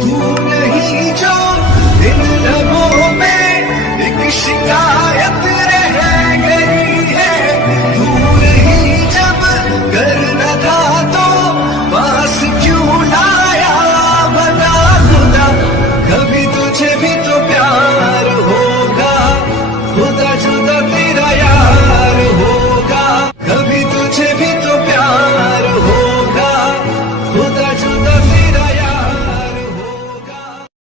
तू नहीं जो इन लबों पे एक शिकायत